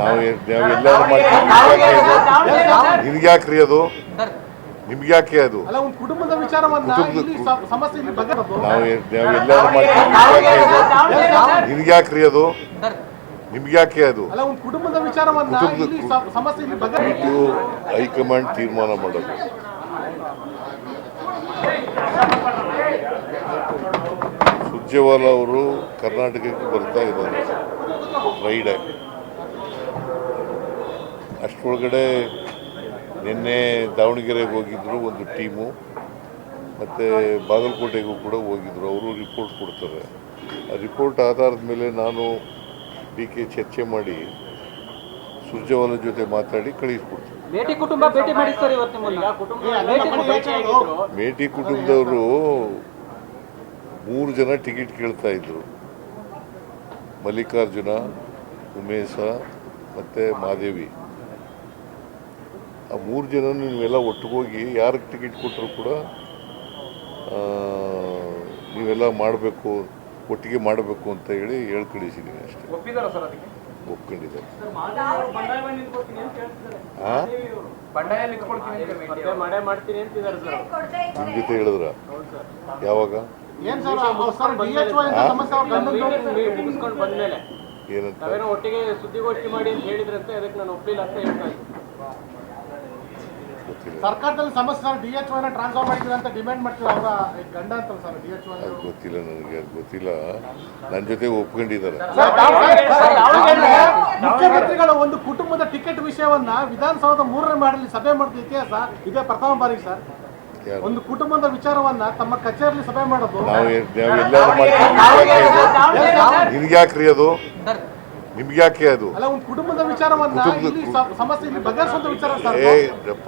ನಾವೆಲ್ಲರೂ ನಿಮ್ಗೆ ಯಾಕ್ರಿ ಅದು ನಿಮ್ಗೆ ಯಾಕೆ ಅದು ಕುಟುಂಬದ ವಿಚಾರವನ್ನ ಸಮಸ್ಯೆ ನಾವೆಲ್ಲರೂ ನಿಮ್ಗೆ ಯಾಕ್ರಿ ಅದು ನಿಮ್ಗೆ ಯಾಕೆ ಅದು ಕುಟುಂಬದ ವಿಚಾರವನ್ನ ಸಮಸ್ಯೆ ಹೈಕಮಾಂಡ್ ತೀರ್ಮಾನ ಮಾಡೋದು. ಸುರ್ಜೇವಾಲಾ ಅವರು ಕರ್ನಾಟಕಕ್ಕೆ ಬರ್ತಾ ಇದ್ದಾರೆ ರೈಡ್. ಅಷ್ಟರೊಳಗಡೆ ನಿನ್ನೆ ದಾವಣಗೆರೆಗೆ ಹೋಗಿದ್ರು ಒಂದು ಟೀಮು, ಮತ್ತು ಬಾಗಲಕೋಟೆಗೂ ಕೂಡ ಹೋಗಿದ್ರು. ಅವರು ರಿಪೋರ್ಟ್ ಕೊಡ್ತಾರೆ. ಆ ರಿಪೋರ್ಟ್ ಆಧಾರದ ಮೇಲೆ ನಾನು ಡಿ.ಕೆ ಚರ್ಚೆ ಮಾಡಿ ಸುರ್ಜೇವಾಲಾ ಜೊತೆ ಮಾತಾಡಿ ಕಳಿಸ್ಕೊಡ್ತೀನಿ. ಮೇಟಿ ಕುಟುಂಬದವರು 3 ಜನ ಟಿಕೆಟ್ ಕೇಳ್ತಾ ಇದ್ರು. ಮಲ್ಲಿಕಾರ್ಜುನ, ಉಮೇಶ ಮತ್ತು ಮಾದೇವಿ. ಆ 3 ಜನ ನೀವೆಲ್ಲ ಒಟ್ಟಿಗೋಗಿ ಯಾರಿಗೆ ಟಿಕೆಟ್ ಕೊಟ್ಟರು ಕೂಡ ನೀವೆಲ್ಲ ಮಾಡಬೇಕು, ಒಟ್ಟಿಗೆ ಮಾಡಬೇಕು ಅಂತ ಹೇಳಿ ಕಳಿಸಿದ್ದೀನಿ ಅಷ್ಟೇ. ಒಪ್ಕೊಂಡಿದ್ದಾರೆ. ನಿಮ್ಮ ಜೊತೆ ಹೇಳಿದ್ರ ಯಾವಾಗ ಏನಂತ ಒಟ್ಟಿಗೆ ಸುದ್ದಿಗೋಷ್ಠಿ ಮಾಡಿ ಅಂತ ಹೇಳಿದ್ರಂತೆ, ಅದಕ್ಕೆ ನಾನು ಒಪ್ಪಿಲ್ಲ ಅಂತ ಹೇಳ್ತಾ ಇದ್ದೀನಿ. ಸರ್ಕಾರದಲ್ಲಿ ಸಮಸ್ಯೆ DHY ಟ್ರಾನ್ಸ್ಫರ್ ಮಾಡಿದ್ರೆ ಅಂತ ಡಿಮ್ಯಾಂಡ್ ಮಾಡ್ತೀವಿ. ಅವರ ಗಂಡ ಅಂತ ಸರ್ DHY ಗೊತ್ತಿಲ್ಲ ನನಗೆ, ಅದು ಗೊತ್ತಿಲ್ಲ. ನನ್ನ ಜೊತೆ ಒಪ್ಕೊಂಡಿದ್ದಾರೆ. ಮುಖ್ಯಮಂತ್ರಿಗಳ ಒಂದು ಕುಟುಂಬದ ಟಿಕೆಟ್ ವಿಷಯವನ್ನ ವಿಧಾನಸೌಧ 3ನೇ ಮಾಡಲಿ ಸಭೆ ಮಾಡಿದ ಇತಿಹಾಸ ಇದೇ ಪ್ರಥಮ ಬಾರಿ ಸರ್. ಒಂದು ಕುಟುಂಬದ ವಿಚಾರವನ್ನ ತಮ್ಮ ಕಚೇರಿಯಲ್ಲಿ ಸಭೆ ಮಾಡೋದು ನಾವೆಲ್ಲರೂ ನಿಮ್ಗೆ ಯಾಕ್ರಿ ಅದು ನಿಮ್ಗೆ ಯಾಕೆ ಅದು ಕುಟುಂಬದ ವಿಚಾರವನ್ನ ಸಮಸ್ಯೆ ಬಗೆಹರಿಸುವಂತ ವಿಚಾರ ಸರ್.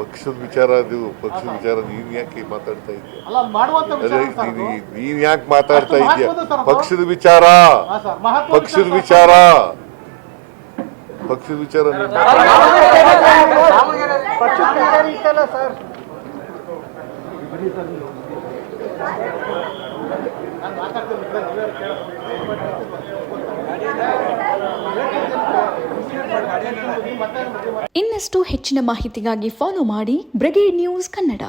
ಪಕ್ಷದ ವಿಚಾರ ಅದು, ಪಕ್ಷದ ವಿಚಾರ. ನೀನ್ ಯಾಕೆ ಮಾತಾಡ್ತಾ ಇದೀಯ? ನೀನ್ ಯಾಕೆ ಮಾತಾಡ್ತಾ ಇದೀಯ? ಪಕ್ಷದ ವಿಚಾರ, ಪಕ್ಷದ ವಿಚಾರ, ಪಕ್ಷದ ವಿಚಾರ. ಇನ್ನಷ್ಟು ಹೆಚ್ಚಿನ ಮಾಹಿತಿಗಾಗಿ ಫಾಲೋ ಮಾಡಿ ಬ್ರಿಗೇಡ್ ನ್ಯೂಸ್ ಕನ್ನಡ.